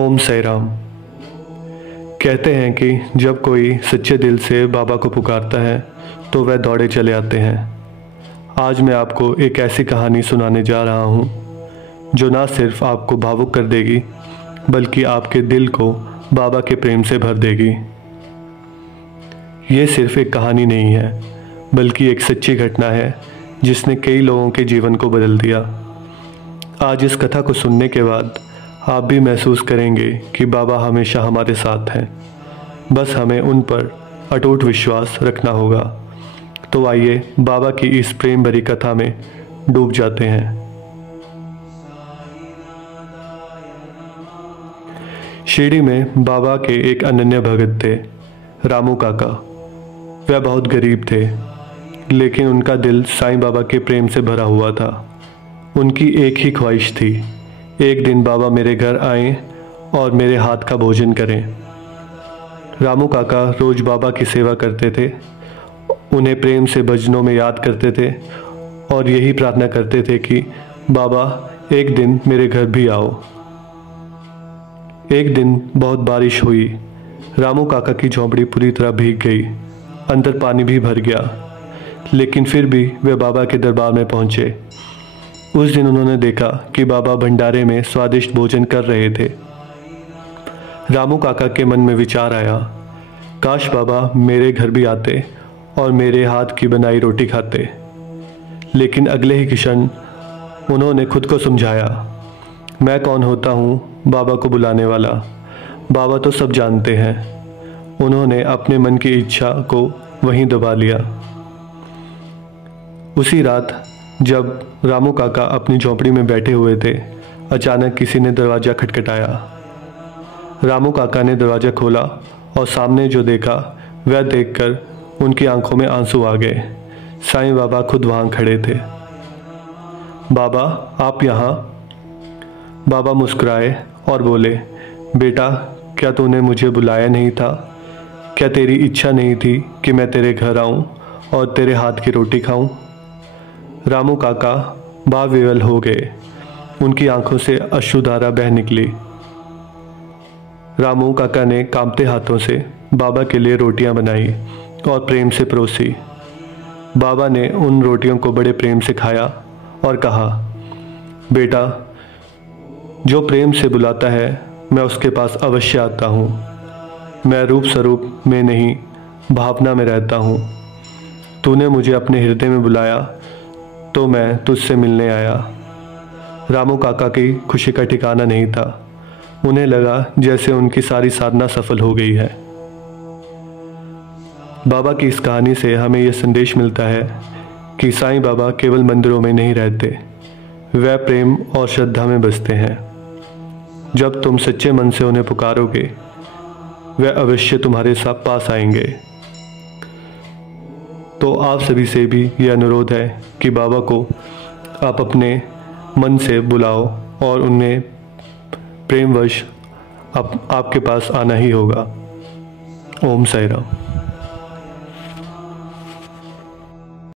ओम साई राम। कहते हैं कि जब कोई सच्चे दिल से बाबा को पुकारता है तो वह दौड़े चले आते हैं। आज मैं आपको एक ऐसी कहानी सुनाने जा रहा हूँ जो ना सिर्फ आपको भावुक कर देगी बल्कि आपके दिल को बाबा के प्रेम से भर देगी। ये सिर्फ एक कहानी नहीं है बल्कि एक सच्ची घटना है जिसने कई लोगों के जीवन को बदल दिया। आज इस कथा को सुनने के बाद आप भी महसूस करेंगे कि बाबा हमेशा हमारे साथ हैं, बस हमें उन पर अटूट विश्वास रखना होगा। तो आइए बाबा की इस प्रेम भरी कथा में डूब जाते हैं। शिरडी में बाबा के एक अनन्य भगत थे, रामू काका। वह बहुत गरीब थे, लेकिन उनका दिल साईं बाबा के प्रेम से भरा हुआ था। उनकी एक ही ख्वाहिश थी, एक दिन बाबा मेरे घर आएं और मेरे हाथ का भोजन करें। रामू काका रोज बाबा की सेवा करते थे, उन्हें प्रेम से भजनों में याद करते थे और यही प्रार्थना करते थे कि बाबा एक दिन मेरे घर भी आओ। एक दिन बहुत बारिश हुई। रामू काका की झोंपड़ी पूरी तरह भीग गई, अंदर पानी भी भर गया, लेकिन फिर भी वे बाबा के दरबार में पहुंचे। उस दिन उन्होंने देखा कि बाबा भंडारे में स्वादिष्ट भोजन कर रहे थे। रामू काका के मन में विचार आया, काश बाबा मेरे घर भी आते और मेरे हाथ की बनाई रोटी खाते। लेकिन अगले ही क्षण उन्होंने खुद को समझाया, मैं कौन होता हूँ बाबा को बुलाने वाला, बाबा तो सब जानते हैं। उन्होंने अपने मन की इच्छा को वहीं दबा लिया। उसी रात जब रामू काका अपनी झोंपड़ी में बैठे हुए थे, अचानक किसी ने दरवाज़ा खटखटाया। रामू काका ने दरवाज़ा खोला और सामने जो देखा वह देखकर उनकी आंखों में आंसू आ गए। साईं बाबा खुद वहाँ खड़े थे। बाबा आप यहाँ? बाबा मुस्कुराए और बोले, बेटा क्या तूने मुझे बुलाया नहीं था? क्या तेरी इच्छा नहीं थी कि मैं तेरे घर आऊँ और तेरे हाथ की रोटी खाऊं? रामू काका बाविवल हो गए, उनकी आंखों से अश्रुधारा बह निकली। रामू काका ने कांपते हाथों से बाबा के लिए रोटियां बनाई और प्रेम से परोसी। बाबा ने उन रोटियों को बड़े प्रेम से खाया और कहा, बेटा जो प्रेम से बुलाता है मैं उसके पास अवश्य आता हूँ। मैं रूप स्वरूप में नहीं भावना में रहता हूँ। तूने मुझे अपने हृदय में बुलाया तो मैं तुझसे मिलने आया। रामू काका की खुशी का ठिकाना नहीं था। उन्हें लगा जैसे उनकी सारी साधना सफल हो गई है। बाबा की इस कहानी से हमें यह संदेश मिलता है कि साईं बाबा केवल मंदिरों में नहीं रहते, वह प्रेम और श्रद्धा में बसते हैं। जब तुम सच्चे मन से उन्हें पुकारोगे वह अवश्य तुम्हारे साथ पास आएंगे। तो आप सभी से भी यह अनुरोध है कि बाबा को आप अपने मन से बुलाओ और उन्हें प्रेमवश आपके पास आना ही होगा। ओम साई राम।